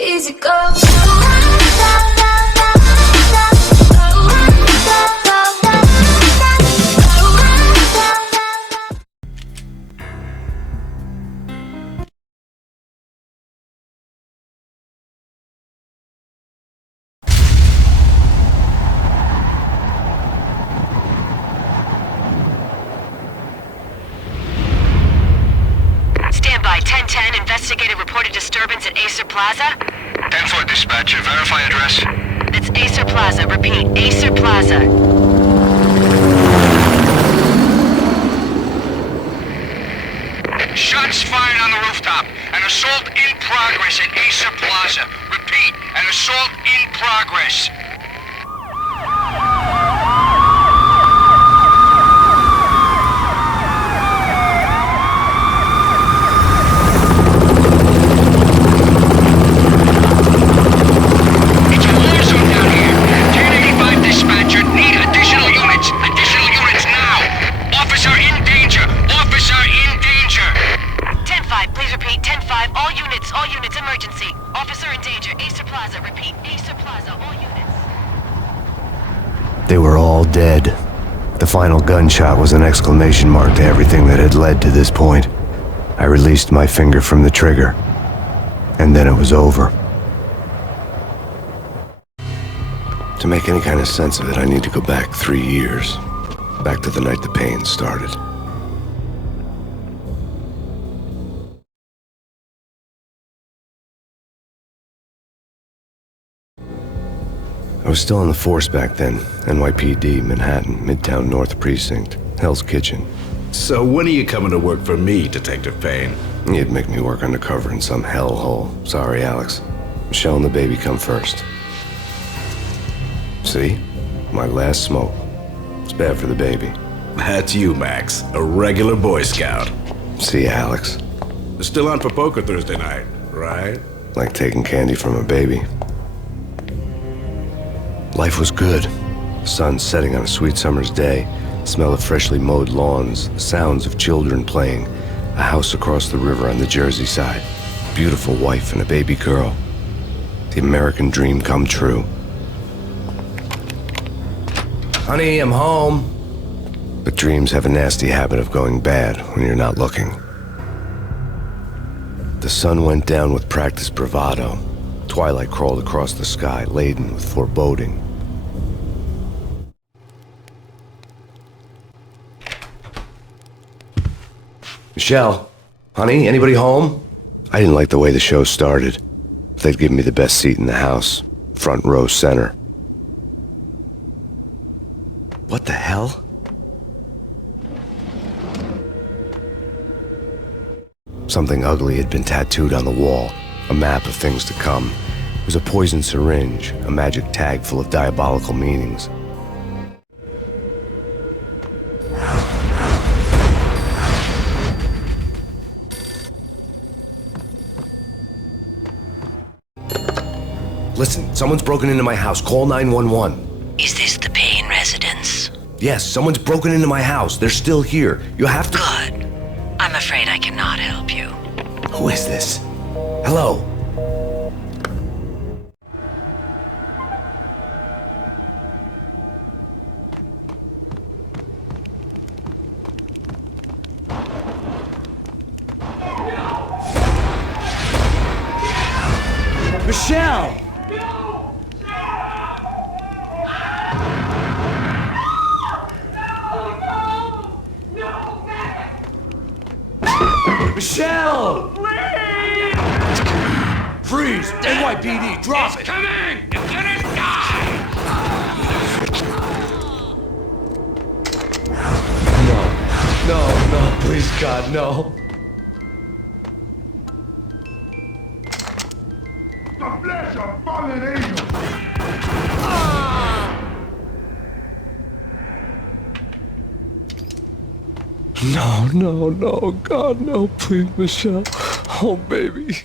Easy go. Stand by. 1010, investigated reported disturbance at Acer Plaza. 10-4 dispatcher, verify address. It's Acer Plaza. Repeat, Acer Plaza. Shots fired on the rooftop. An assault in progress at Acer Plaza. Repeat, an assault in progress. It's a war zone down here. 1085 dispatcher, need additional units. Additional units now. Officer in danger. Officer in danger. 10-5, please repeat. 10-5, all units, emergency. Officer in danger. Acer Plaza. Repeat, Acer Plaza, all units. They were all dead. The final gunshot was an exclamation mark to everything that had led to this point. I released my finger from the trigger, and then it was over. To make any kind of sense of it, I need to go back 3 years. Back to the night the pain started. I was still in the force back then. NYPD, Manhattan, Midtown North Precinct, Hell's Kitchen. So when are you coming to work for me, Detective Payne? You'd make me work undercover in some hellhole. Sorry, Alex. Michelle and the baby come first. See? My last smoke. It's bad for the baby. That's you, Max. A regular Boy Scout. See, Alex. Still on for poker Thursday night, right? Like taking candy from a baby. Life was good. The sun setting on a sweet summer's day. The smell of freshly mowed lawns. The sounds of children playing. A house across the river on the Jersey side. Beautiful wife and a baby girl. The American dream come true. Honey, I'm home. But dreams have a nasty habit of going bad when you're not looking. The sun went down with practiced bravado. Twilight crawled across the sky, laden with foreboding. Michelle, honey, anybody home? I didn't like the way the show started. They'd given me the best seat in the house, front row center. What the hell? Something ugly had been tattooed on the wall, a map of things to come. It was a poison syringe, a magic tag full of diabolical meanings. Listen, someone's broken into my house. Call 911. Is this the Payne residence? Yes, someone's broken into my house. They're still here. You have to... Good. I'm afraid I cannot help you. Who is this? Hello? Michelle! Michelle! Please! Freeze! NYPD, drop it! Coming! You're gonna die! No, please, God, no. The flesh of fallen angels! No, God, no, please, Michelle. Oh, baby.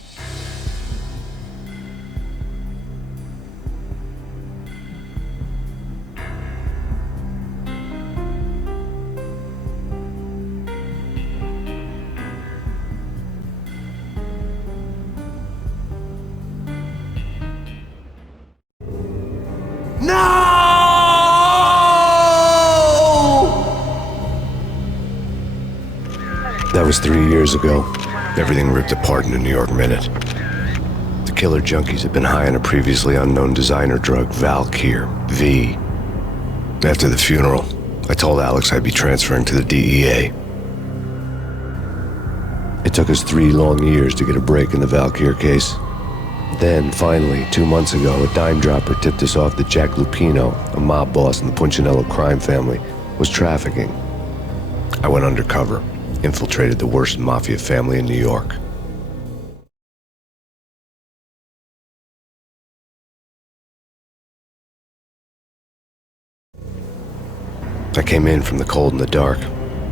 That was 3 years ago. Everything ripped apart in a New York minute. The killer junkies had been high on a previously unknown designer drug, Valkyr, V. After the funeral, I told Alex I'd be transferring to the DEA. It took us 3 long years to get a break in the Valkyr case. Then, finally, 2 months ago, a dime dropper tipped us off that Jack Lupino, a mob boss in the Punchinello crime family, was trafficking. I went undercover, infiltrated the worst mafia family in New York. I came in from the cold and the dark.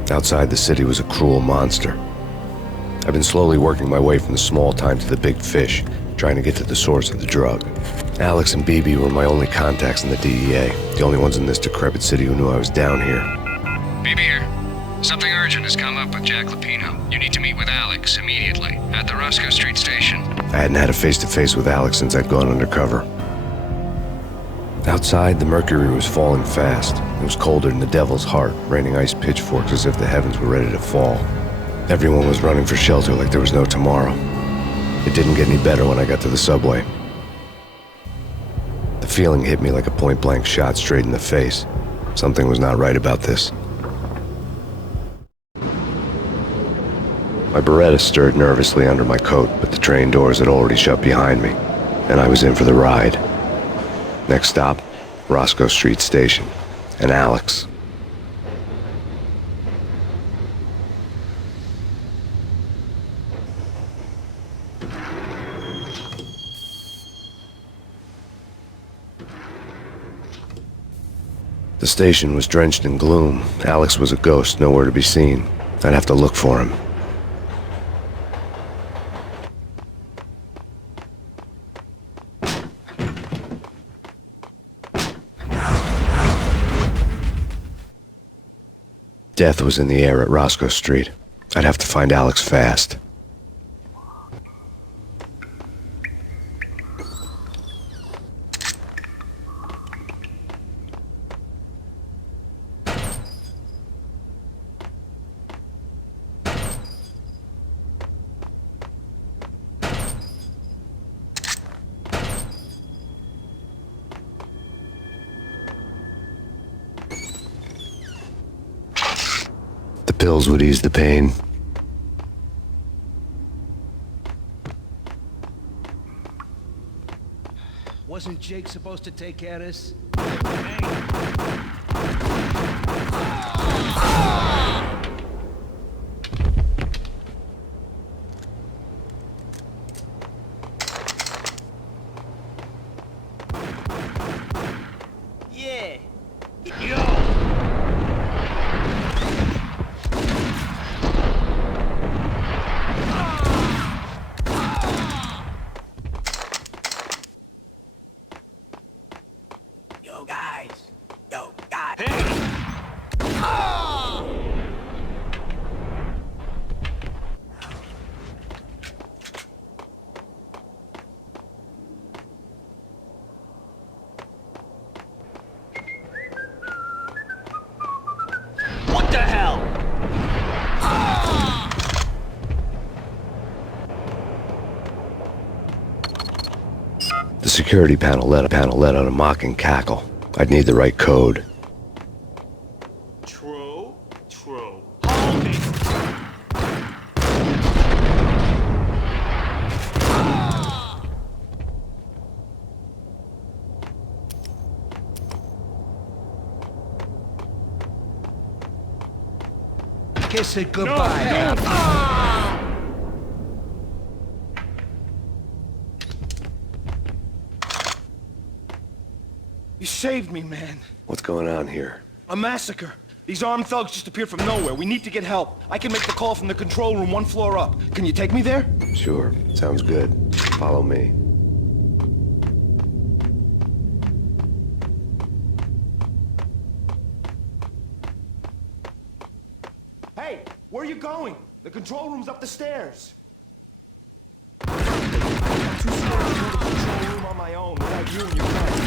Outside the city was a cruel monster. I've been slowly working my way from the small time to the big fish, trying to get to the source of the drug. Alex and BB were my only contacts in the DEA, the only ones in this decrepit city who knew I was down here. BB here. Something urgent has come up with Jack Lupino. You need to meet with Alex immediately at the Roscoe Street station. I hadn't had a face-to-face with Alex since I'd gone undercover. Outside, the mercury was falling fast. It was colder than the devil's heart, raining ice pitchforks as if the heavens were ready to fall. Everyone was running for shelter like there was no tomorrow. It didn't get any better when I got to the subway. The feeling hit me like a point-blank shot straight in the face. Something was not right about this. My Beretta stirred nervously under my coat, but the train doors had already shut behind me, and I was in for the ride. Next stop, Roscoe Street Station, and Alex. The station was drenched in gloom. Alex was a ghost, nowhere to be seen. I'd have to look for him. Death was in the air at Roscoe Street. I'd have to find Alex fast. The pills would ease the pain. Wasn't Jake supposed to take care of this? Yeah. What the hell? The security panel let out a mocking cackle. I'd need the right code. True. Hold it. Kiss it goodbye. You saved me, man. What's going on here? A massacre. These armed thugs just appeared from nowhere. We need to get help. I can make the call from the control room 1 floor up. Can you take me there? Sure, sounds good. Follow me. Hey, where are you going? The control room's up the stairs. I'm too scared to go to the control room on my own without you and your friends.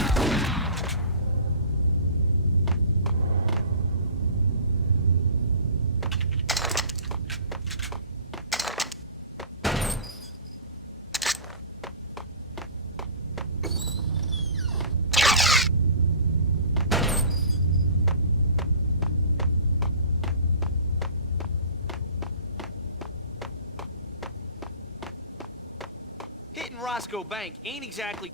Roscoe Bank ain't exactly...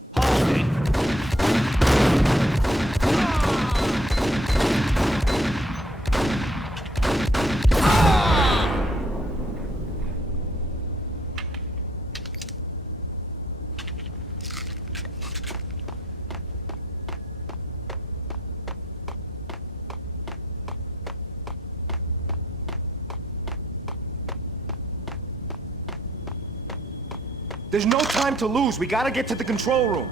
There's no time to lose. We gotta get to the control room.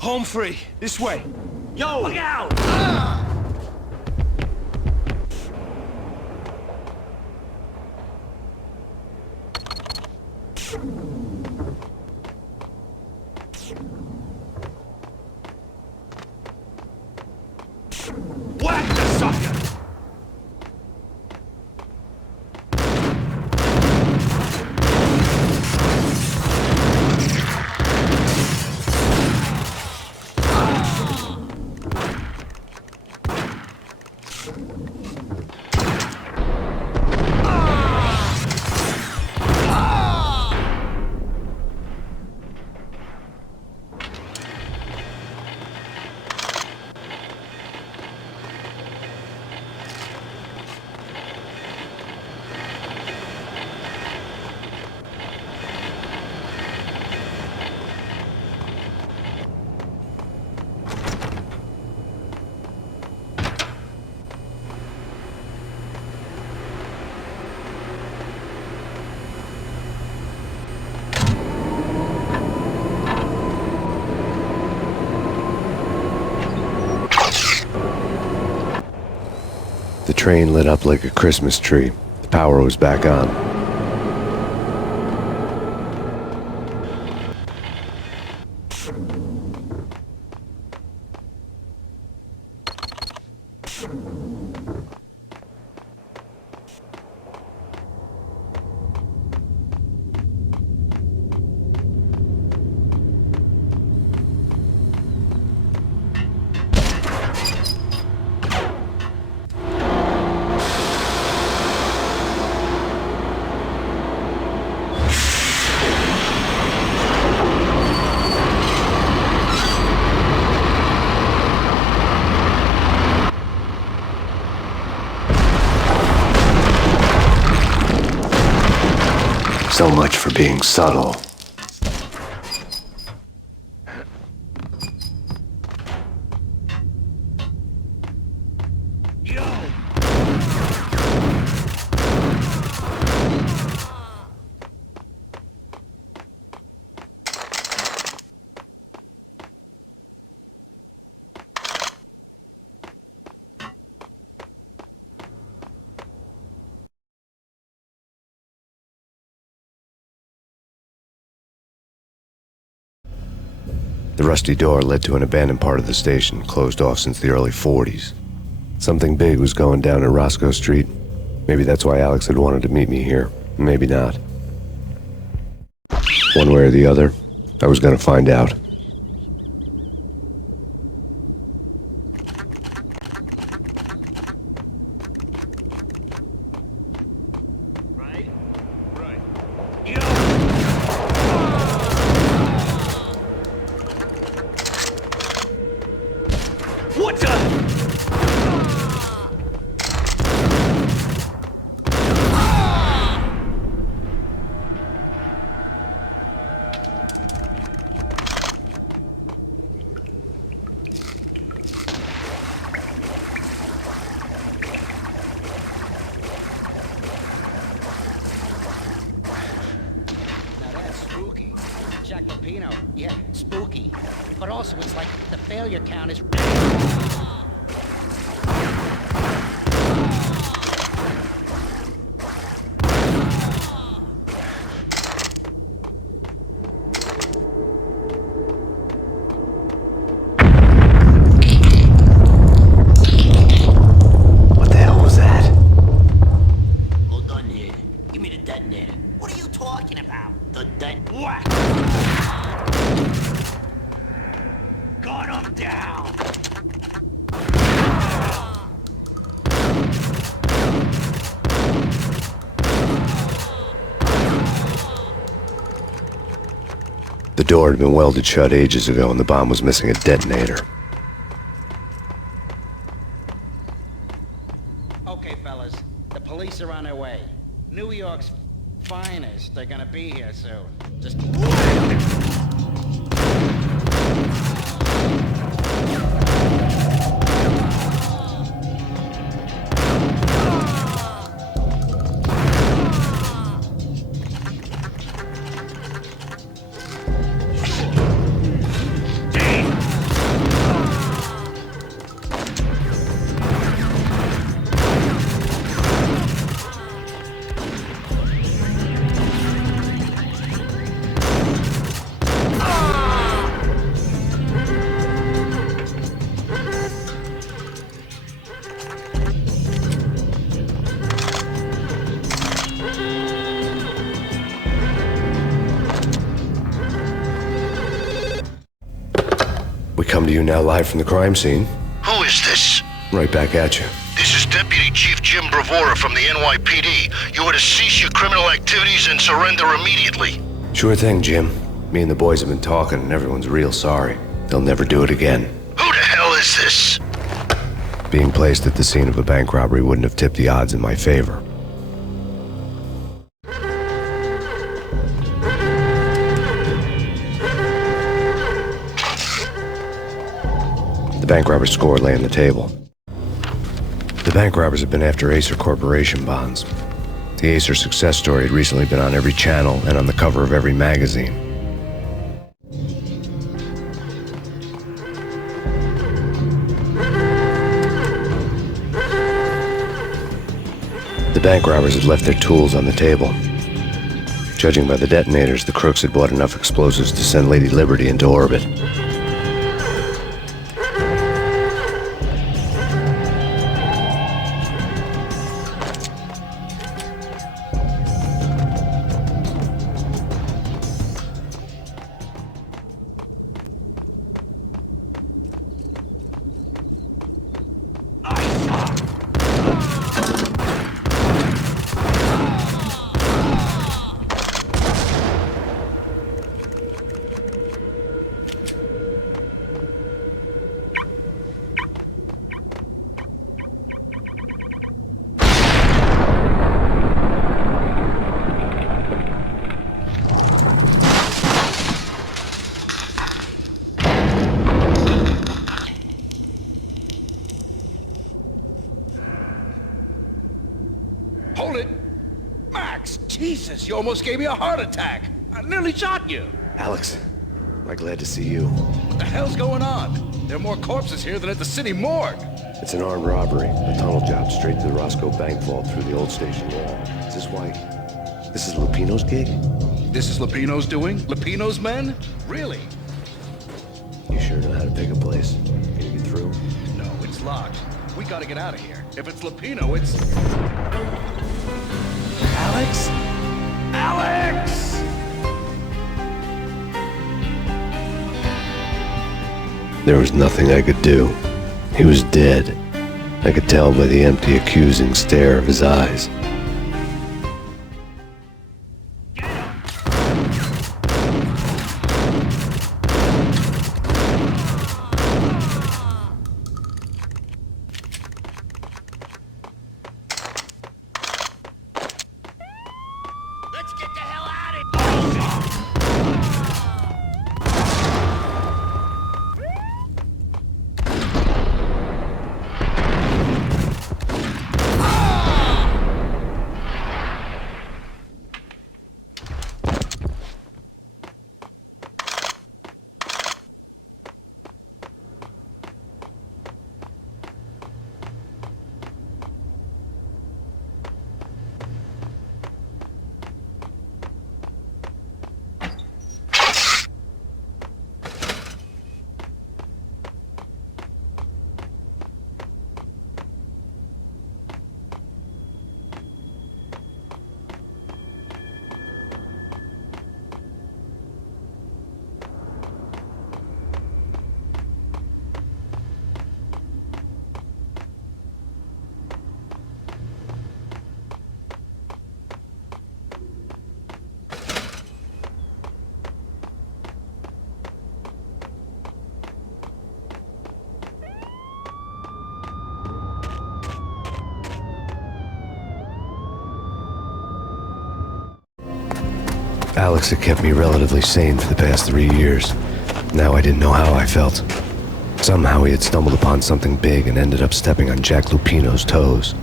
Home free. This way. Yo! Look out! Whack the sucker! The train lit up like a Christmas tree. The power was back on. So much for being subtle. The rusty door led to an abandoned part of the station, closed off since the early 40s. Something big was going down at Roscoe Street. Maybe that's why Alex had wanted to meet me here. Maybe not. One way or the other, I was gonna find out. Yeah, spooky. But also, it's like the failure count is... What the hell was that? Hold on here. Give me the detonator. What are you talking about? The Whack! Gun him down! door had been welded shut ages ago and the bomb was missing a detonator. Okay, fellas. The police are on their way. New York's finest. They're gonna be here soon. Just... We come to you now live from the crime scene. Who is this? Right back at you. This is Deputy Chief Jim Bravura from the NYPD. You are to cease your criminal activities and surrender immediately. Sure thing, Jim. Me and the boys have been talking and everyone's real sorry. They'll never do it again. Who the hell is this? Being placed at the scene of a bank robbery wouldn't have tipped the odds in my favor. The bank robber's score lay on the table. The bank robbers have been after Acer Corporation bonds. The Acer success story had recently been on every channel and on the cover of every magazine. The bank robbers had left their tools on the table. Judging by the detonators, the crooks had bought enough explosives to send Lady Liberty into orbit. Hold it! Max! Jesus, you almost gave me a heart attack! I nearly shot you! Alex, am I glad to see you. What the hell's going on? There are more corpses here than at the city morgue! It's an armed robbery. A tunnel job straight to the Roscoe Bank vault through the old station wall. Is this why... This is Lupino's gig? This is Lupino's doing? Lupino's men? Really? You sure know how to pick a place? Can you get through? No, it's locked. We gotta get out of here. If it's Lupino, it's... Alex? Alex! There was nothing I could do. He was dead. I could tell by the empty, accusing stare of his eyes. Let's get the hell out of here! Alex had kept me relatively sane for the past 3 years. Now I didn't know how I felt. Somehow he had stumbled upon something big and ended up stepping on Jack Lupino's toes.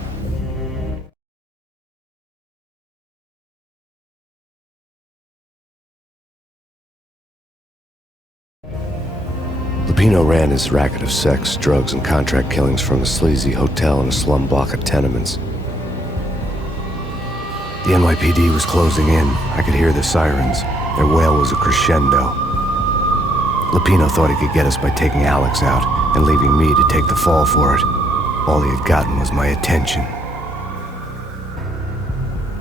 Lupino ran his racket of sex, drugs, and contract killings from a sleazy hotel in a slum block of tenements. The NYPD was closing in. I could hear the sirens. Their wail was a crescendo. Lupino thought he could get us by taking Alex out and leaving me to take the fall for it. All he had gotten was my attention.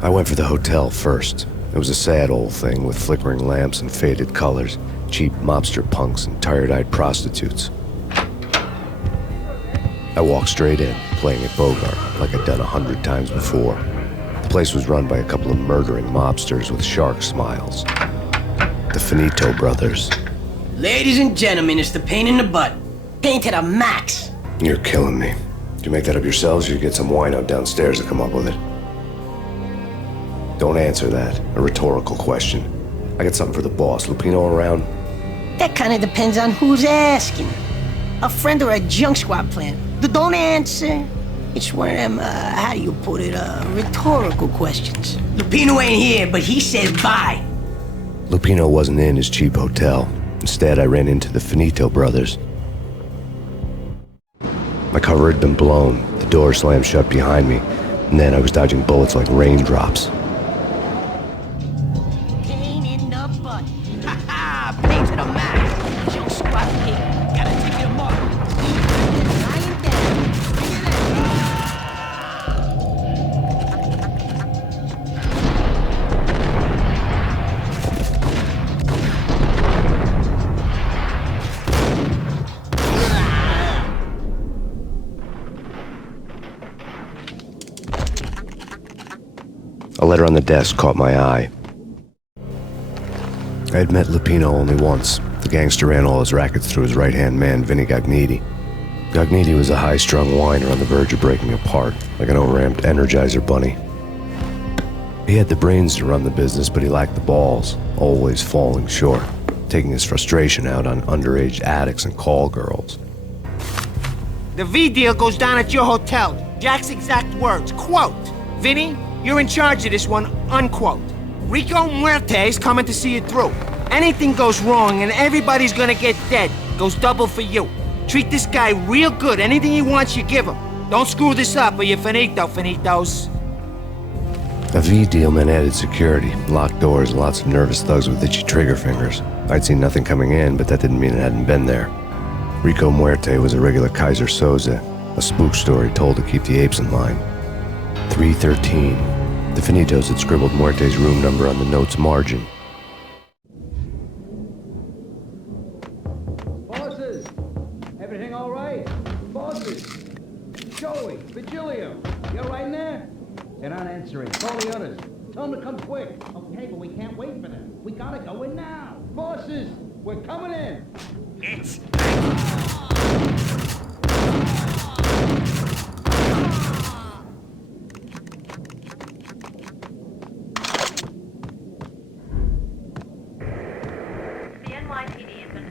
I went for the hotel first. It was a sad old thing with flickering lamps and faded colors, cheap mobster punks and tired-eyed prostitutes. I walked straight in, playing at Bogart like I'd done 100 times before. The place was run by a couple of murdering mobsters with shark smiles. The Finito brothers. Ladies and gentlemen, it's the pain in the butt. Pain to the max. You're killing me. Do you make that up yourselves or you get some wino downstairs to come up with it? Don't answer that. A rhetorical question. I got something for the boss. Lupino around? That kind of depends on who's asking. A friend or a junk squad plan. Don't answer. It's one of them, how do you put it, rhetorical questions. Lupino ain't here, but he says bye. Lupino wasn't in his cheap hotel. Instead, I ran into the Finito brothers. My cover had been blown. The door slammed shut behind me, and then I was dodging bullets like raindrops. Pain in the butt. Ha ha! Pain to the max. Junk squad pig. Gotta take it apart. Lying down. A letter on the desk caught my eye. I had met Lupino only once. The gangster ran all his rackets through his right-hand man, Vinny Gagniti. Gagniti was a high-strung whiner on the verge of breaking apart, like an overamped Energizer bunny. He had the brains to run the business, but he lacked the balls, always falling short, taking his frustration out on underage addicts and call girls. The V deal goes down at your hotel. Jack's exact words, quote, "Vinny, you're in charge of this one," unquote. Rico Muerte's coming to see it through. Anything goes wrong and everybody's gonna get dead, goes double for you. Treat this guy real good. Anything he wants, you give him. Don't screw this up or you're finito, finitos. A V deal meant added security, locked doors, and lots of nervous thugs with itchy trigger fingers. I'd seen nothing coming in, but that didn't mean it hadn't been there. Rico Muerte was a regular Kaiser Soze, a spook story told to keep the apes in line. 313. The Finitos had scribbled Muerte's room number on the note's margin. Bosses! Everything all right? Bosses! Joey, Vigilio, you all right in there? They're not answering. Call the others. Tell them to come quick. Okay, but we can't wait for them. We gotta go in now. Bosses, we're coming in. It's... The NYPD has been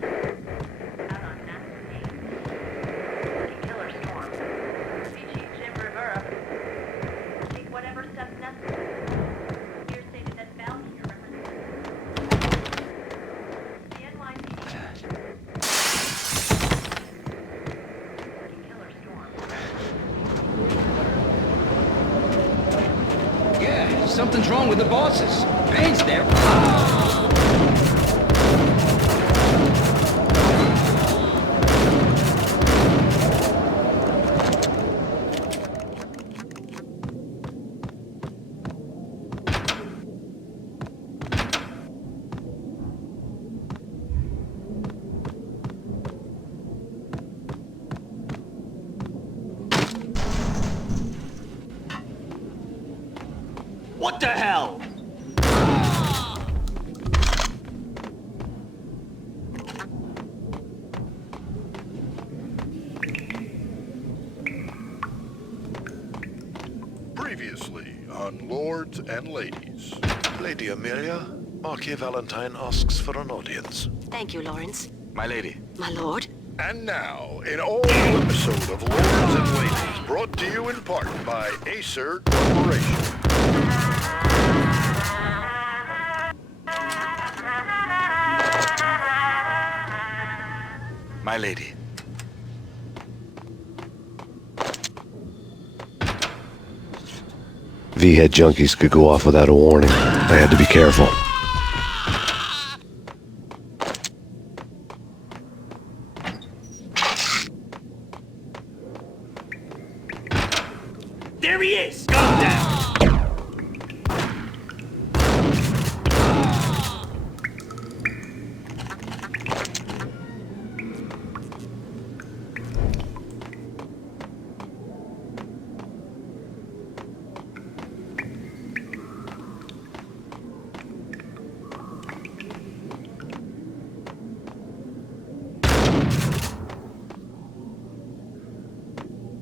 out on Max Payne. Killer storm. See Chief Jim Rivera. Take whatever steps necessary. Here's stated that bounty your representative. The NYPD. Killer storm. Yeah, something's wrong with the bosses. Payne's there. What the hell? Previously on Lords and Ladies. Lady Amelia, Marquis Valentine asks for an audience. Thank you, Lawrence. My lady. My lord. And now, an all-new episode of Lords and Ladies, brought to you in part by Acer Corporation. My lady. V-head junkies could go off without a warning. I had to be careful. There he is! Gun down!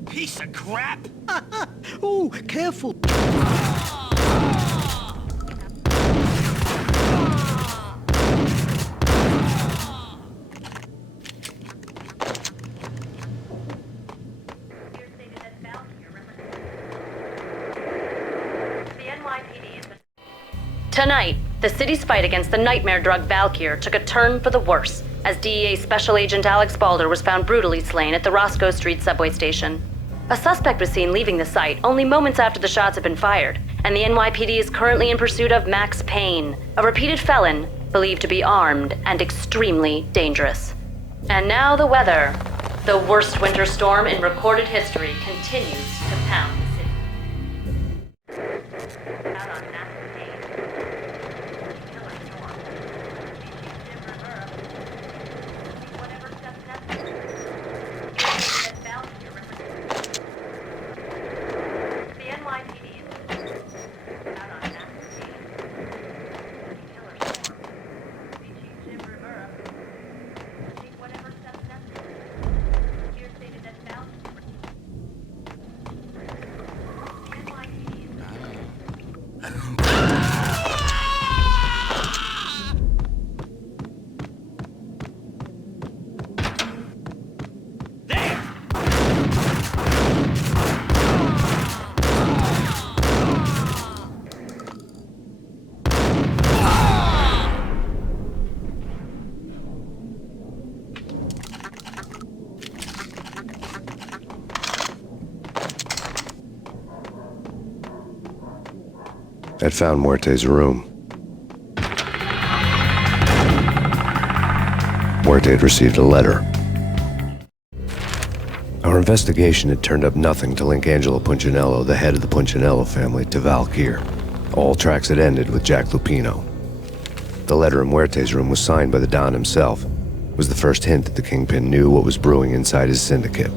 Piece of crap! Ooh, careful. Tonight, the city's fight against the nightmare drug Valkyr took a turn for the worse as DEA Special Agent Alex Balder was found brutally slain at the Roscoe Street subway station. A suspect was seen leaving the site only moments after the shots had been fired, and the NYPD is currently in pursuit of Max Payne, a repeated felon believed to be armed and extremely dangerous. And now the weather. The worst winter storm in recorded history continues to pound the city. Out on Max Payne. Killer storm. Jim Rivera. Whatever steps necessary. That Valkyr represents. The NYPD is out on Max Payne. Killer storm. Jim Rivera. Take whatever steps necessary. Here stated that Valkyr. The NYPD is I'd found Muerte's room. Muerte had received a letter. Our investigation had turned up nothing to link Angelo Punchinello, the head of the Punchinello family, to Valkyr. All tracks had ended with Jack Lupino. The letter in Muerte's room was signed by the Don himself. It was the first hint that the Kingpin knew what was brewing inside his syndicate.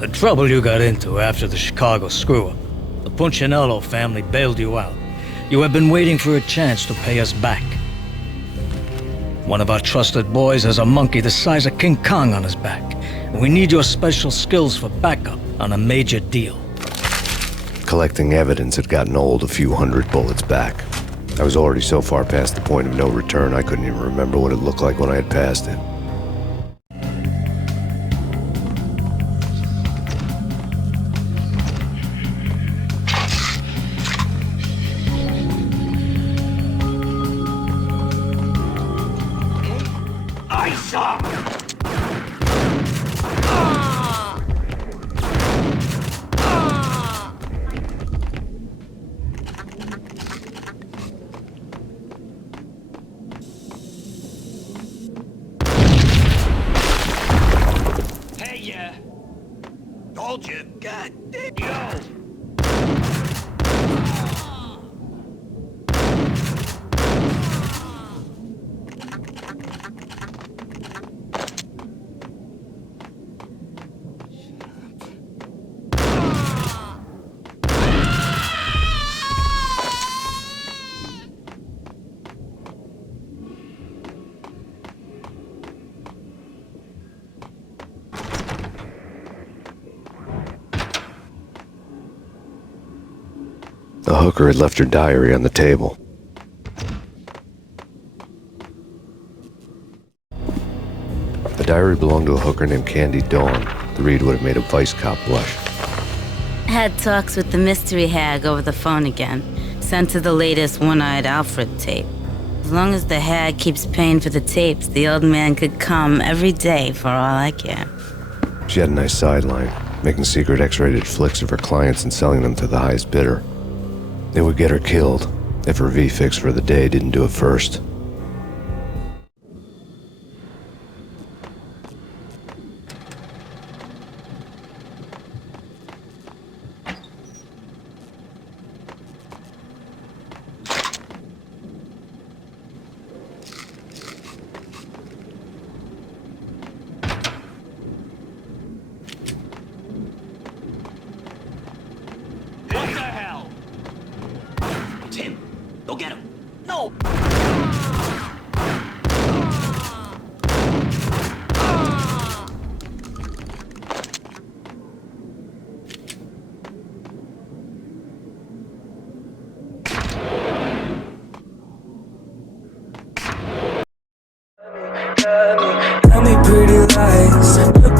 The trouble you got into after the Chicago screw-up. The Punchinello family bailed you out. You have been waiting for a chance to pay us back. One of our trusted boys has a monkey the size of King Kong on his back, and we need your special skills for backup on a major deal. Collecting evidence had gotten old a few hundred bullets back. I was already so far past the point of no return I couldn't even remember what it looked like when I had passed it. Told you. God damn. Yo. The hooker had left her diary on the table. diary belonged to a hooker named Candy Dawn. The read would have made a vice cop blush. Had talks with the mystery hag over the phone again. Sent to the latest One-Eyed Alfred tape. As long as the hag keeps paying for the tapes, the old man could come every day for all I care. She had a nice sideline, making secret X-rated flicks of her clients and selling them to the highest bidder. It would get her killed if her V-fix for the day didn't do it first. Go get him. No! Tell me pretty lies.